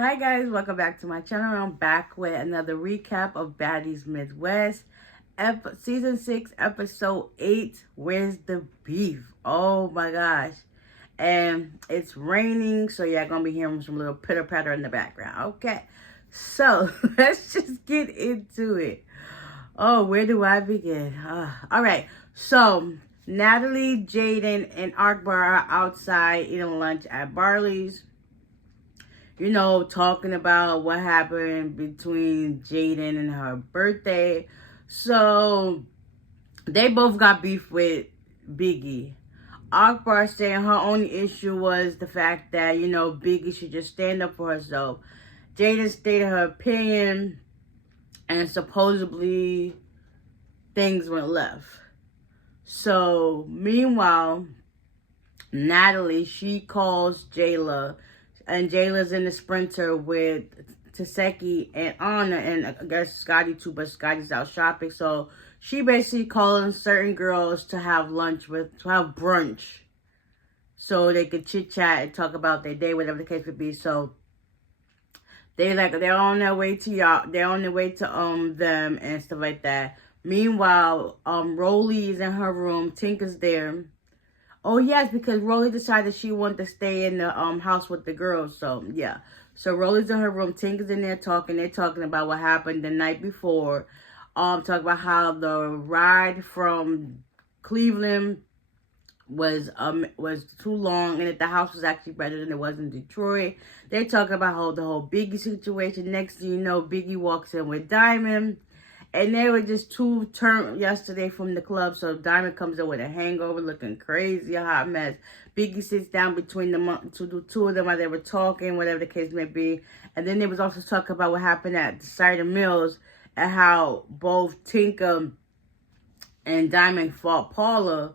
Hi guys, welcome back to my channel. I'm back with another recap of Baddies Midwest, season 6, episode 8. Where's the beef? Oh my gosh. And it's raining, so yeah, gonna be hearing some little pitter patter in the background. Okay, so let's just get into it. Oh, where do I begin? All right, so Natalie, Jaden, and Akbar are outside eating lunch at Barley's, talking about what happened between Jaden and her birthday. So they both got beef with Biggie. Akbar saying her only issue was the fact that, Biggie should just stand up for herself. Jaden stated her opinion, and supposedly things went left. So, meanwhile, Natalie, she calls Jayla, and Jayla's in the sprinter with Taseki and Anna, and I guess Scotty too, but Scotty's out shopping. So she basically calling certain girls to have brunch, so they could chit chat and talk about their day, whatever the case would be. So they're on their way to y'all. They're on their way to them and stuff like that. Meanwhile, Rolly is in her room. Tinker's there. Oh, yes, because Rolly decided she wanted to stay in the house with the girls. So, yeah. So, Rolly's in her room. Tinker's in there talking. They're talking about what happened the night before. Talking about how the ride from Cleveland was too long, and that the house was actually better than it was in Detroit. They're talking about the whole Biggie situation. Next thing you know, Biggie walks in with Diamond. And they were just two turned yesterday from the club. So Diamond comes in with a hangover, looking crazy, a hot mess. Biggie sits down between the two of them while they were talking, whatever the case may be. And then they was also talking about what happened at the Cider Mills and how both Tinker and Diamond fought Paula.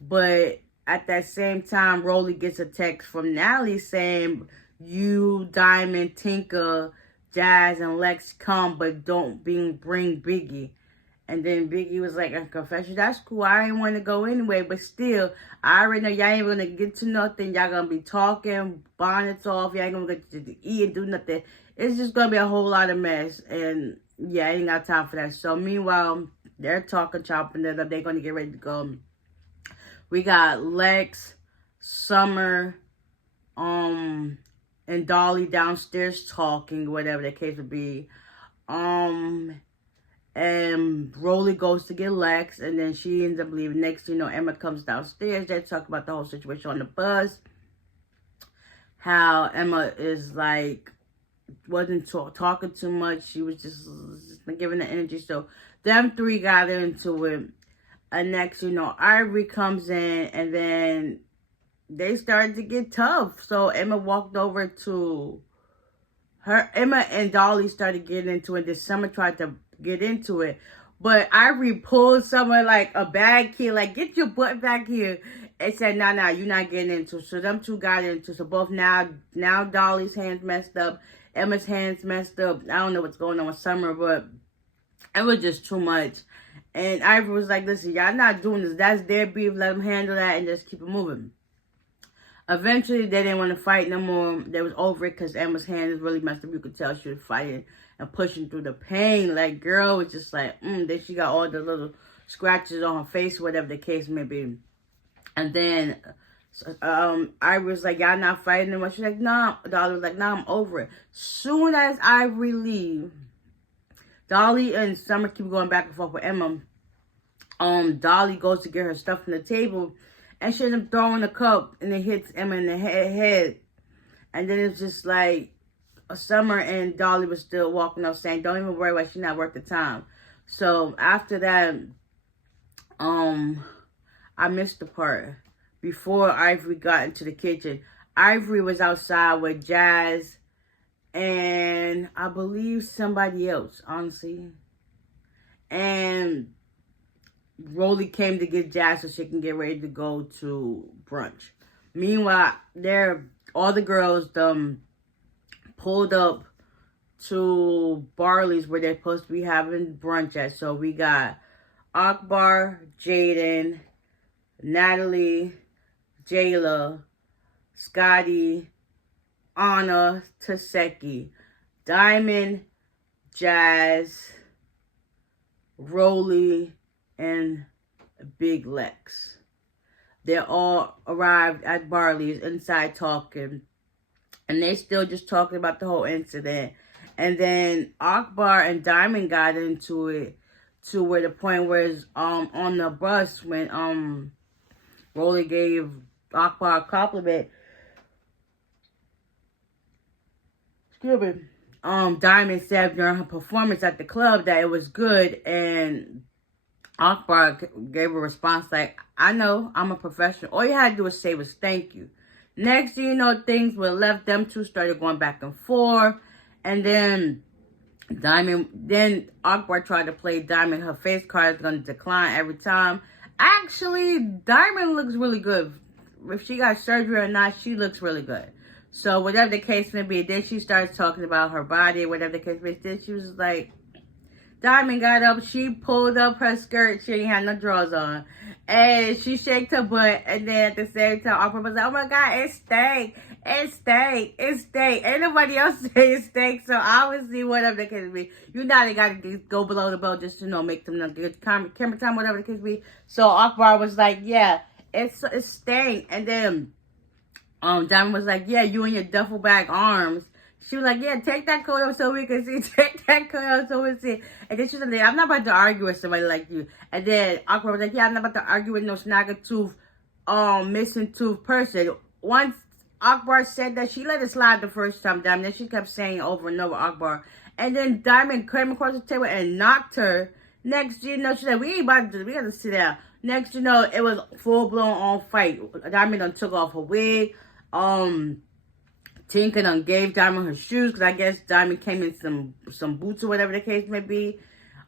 But at that same time, Rolly gets a text from Natalie saying, you, Diamond, Tinker, Jazz, and Lex come, but don't bring Biggie. And then Biggie was like, a confession, that's cool. I ain't want to go anyway, but still, I already know y'all ain't going to get to nothing. Y'all going to be talking, bonnets off. Y'all ain't going to get to eat and do nothing. It's just going to be a whole lot of mess. And yeah, I ain't got time for that. So meanwhile, they're talking, chopping it up. They're going to get ready to go. We got Lex, Summer, and Dolly downstairs talking, whatever the case would be. And Rolly goes to get Lex, and then she ends up leaving. Next, Emma comes downstairs. They talk about the whole situation on the bus. How Emma is like, wasn't talking too much. She was just giving the energy. So them three got into it. And next, Ivory comes in, and then they started to get tough. So Emma walked over to her. Emma and Dolly started getting into it. This Summer tried to get into it. But Ivory pulled Summer like a bad kid, like, get your butt back here. And said, nah, you're not getting into it. So them two got into it. So both now Dolly's hands messed up. Emma's hands messed up. I don't know what's going on with Summer, but it was just too much. And Ivory was like, listen, y'all not doing this. That's their beef. Let them handle that and just keep it moving. Eventually, they didn't want to fight no more. They was over it because Emma's hand is really messed up. You could tell she was fighting and pushing through the pain. Like, girl was just like, Then she got all the little scratches on her face, whatever the case may be. And then Ivory was like, y'all not fighting no more. She's like, nah. Dolly was like, nah, I'm over it. Soon as Ivory leave, Dolly and Summer keep going back and forth with Emma. Dolly goes to get her stuff from the table, and she ends up throwing a cup, and it hits Emma in the head. And then it's just like, Summer and Dolly was still walking up saying, don't even worry about it, she's not worth the time. So after that, I missed the part before Ivory got into the kitchen. Ivory was outside with Jazz and I believe somebody else, honestly. And Rolly came to get Jazz so she can get ready to go to brunch. Meanwhile, all the girls pulled up to Barley's where they're supposed to be having brunch at. So we got Akbar, Jaden, Natalie, Jayla, Scotty, Anna, Taseki, Diamond, Jazz, Rolly, and Big Lex. They all arrived at Barley's inside talking. And they still just talking about the whole incident. And then Akbar and Diamond got into it to where the point was on the bus when Rolly gave Akbar a compliment. Excuse me. Diamond said during her performance at the club that it was good, and Akbar gave a response like, I know, I'm a professional. All you had to do was say was thank you. Next thing you know, things were left. Them two started going back and forth. And then Akbar tried to play Diamond. Her face card is going to decline every time. Actually, Diamond looks really good. If she got surgery or not, she looks really good. So whatever the case may be, then she starts talking about her body, whatever the case may be. Then she was like, Diamond got up, she pulled up her skirt, she ain't had no drawers on. And she shaked her butt, and then at the same time, Akbar was like, oh my God, it stank, it stank, it stank. Ain't nobody else say it stank, so obviously, whatever the case be, you know they gotta go below the belt just to make them get camera time, whatever the case be. So Akbar was like, yeah, it stank. And then Diamond was like, yeah, you and your duffel bag arms. She was like, yeah, take that coat off so we can see. Take that coat off so we can see. And then she was like, I'm not about to argue with somebody like you. And then Akbar was like, yeah, I'm not about to argue with no snagger tooth, missing tooth person. Once Akbar said that, she let it slide the first time, Diamond. Then she kept saying over and over, Akbar. And then Diamond came across the table and knocked her. Next, you know, she said, we ain't about to do this. We got to sit down. Next, you know, it was full-blown on fight. Diamond done took off her wig. Tinker done gave Diamond her shoes, because I guess Diamond came in some boots or whatever the case may be.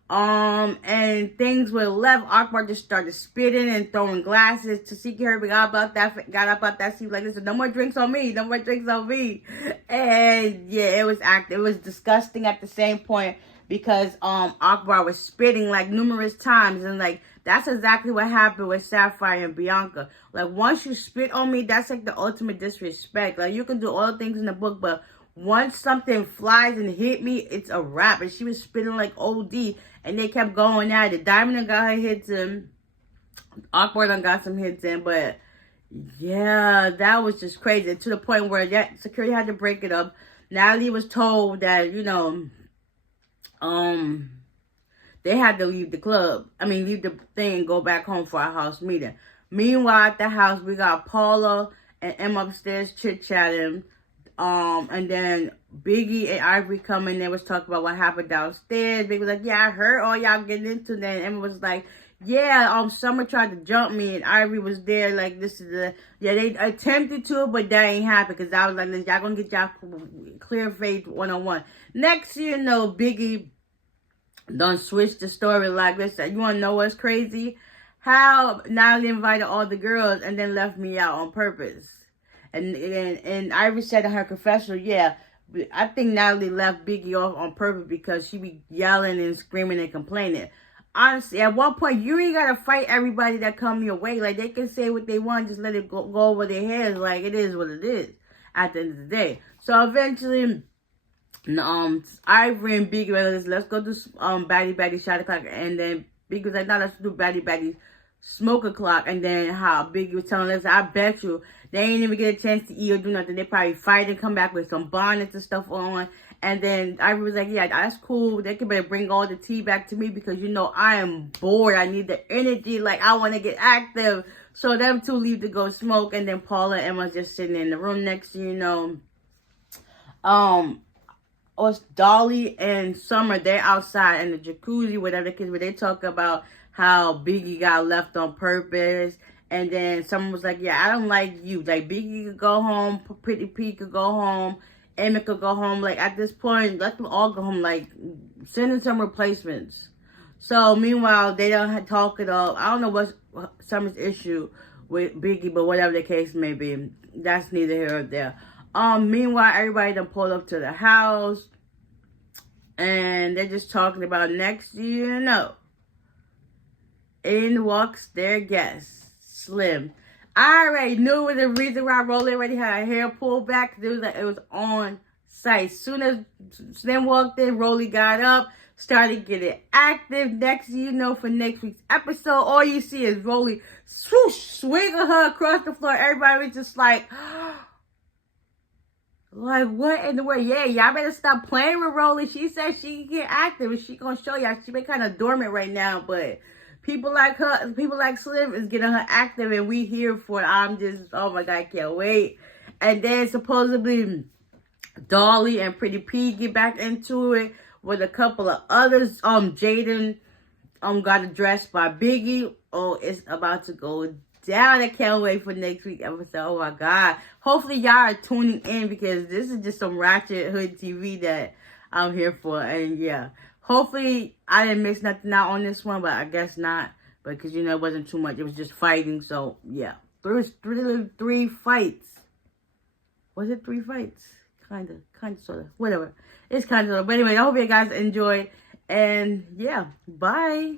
And things were left. Akbar just started spitting and throwing glasses. Taseki Herbie got up out that seat like, listen, no more drinks on me. No more drinks on me. And yeah, it was disgusting at the same point, because Akbar was spitting like numerous times, and like that's exactly what happened with Sapphire and Bianca. Like, once you spit on me, that's like the ultimate disrespect. Like, you can do all the things in the book, but once something flies and hit me, it's a wrap. And she was spitting like OD, and they kept going at it. Diamond done got her hits in. Akbar done got some hits in, but yeah, that was just crazy. To the point where security had to break it up. Natalie was told that, you know, they had to leave the club. Leave the thing and go back home for our house meeting. Meanwhile, at the house, we got Paula and Emma upstairs chit-chatting. And then Biggie and Ivory coming. They was talking about what happened downstairs. Biggie was like, yeah, I heard all y'all getting into that. And Emma was like, yeah, Summer tried to jump me, and Ivory was there like, this is they attempted to, but that ain't happen, because I was like, listen, y'all gonna get y'all clear faith one-on-one. Next you know, Biggie done switch the story like this. You want to know what's crazy? How Natalie invited all the girls and then left me out on purpose. And Ivory said in her confessional, yeah, I think Natalie left Biggie off on purpose because she be yelling and screaming and complaining. Honestly, at one point, you ain't got to fight everybody that come your way. Like, they can say what they want, just let it go over their heads. Like, it is what it is at the end of the day. So eventually, Ivory and Biggie were like, let's go do Baddy shot o'clock. And then Biggie was like, no, let's do Baddy smoke o'clock. And then how Biggie was telling us, I bet you they ain't even get a chance to eat or do nothing. They probably fight and come back with some bonnets and stuff on. And then Ivory was like, yeah, that's cool. They can better bring all the tea back to me, because, you know, I am bored. I need the energy. Like, I want to get active. So them two leave to go smoke. And then Paula and Emma just sitting in the room next to, you know, Dolly and Summer, they're outside in the jacuzzi, whatever the kids, where they talk about how Biggie got left on purpose. And then someone was like, yeah, I don't like you. Like, Biggie could go home, Pretty Pete could go home, Emmett could go home. Like, at this point, let them all go home. Like, send in some replacements. So, meanwhile, they don't talk it up. I don't know what's Summer's issue with Biggie, but whatever the case may be, that's neither here or there. Meanwhile, everybody done pulled up to the house, and they're just talking about next, you know, in walks their guest, Slim. I already knew the reason why Rolly already had her hair pulled back. It was on site. Soon as Slim walked in, Rolly got up, started getting active. Next thing you know, for next week's episode, all you see is Rolly swoosh, swinging her across the floor. Everybody was just like what in the world? Yeah, y'all better stop playing with Rolly. She said she can get active and she gonna show y'all. She been kind of dormant right now, but people like her, people like Slim is getting her active and we here for it. I'm just, oh my God, I can't wait. And then supposedly Dolly and Pretty P get back into it with a couple of others. Jaden got addressed by Biggie. Oh, it's about to go down. I can't wait for next week episode. Oh my God. Hopefully y'all are tuning in because this is just some ratchet hood TV that I'm here for. And yeah, hopefully I didn't miss nothing out on this one, but I guess not. Because, you know, it wasn't too much. It was just fighting. So yeah, three fights. Was it 3 fights? Kind of, sort of, whatever. It's kind of, but anyway, I hope you guys enjoyed. And yeah, bye.